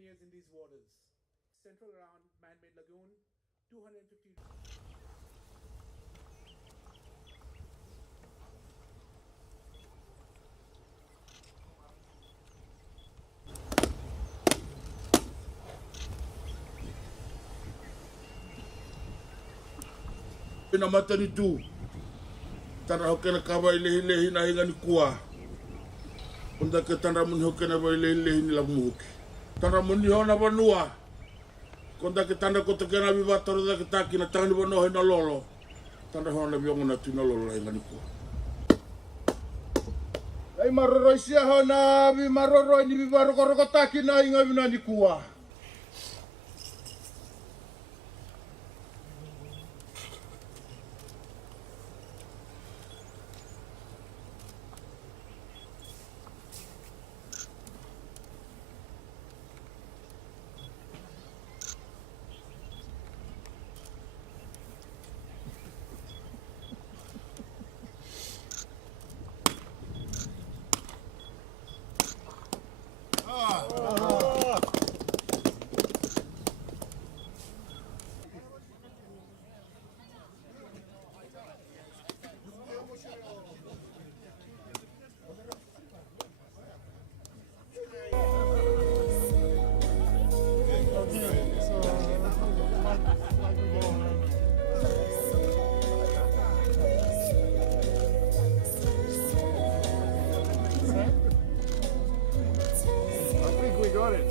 10 years in these waters. Central Ground Man-Made Lagoon, 250. Pina matani tu. Tara hokena kawa lehi na hinga ni kua. Unda ke tara muni hokena wa lehi ni la muki. Tara muni hona vanua. Konda ke tanda ko tekena vi vatoro da ke taki na tani vano na lolo. Tanda hona viongo na tu na lolo hinga ni kua. Ai maroro isia hona vi maroro ni vi varoko taki na hinga vi na ni kua. I think we got it.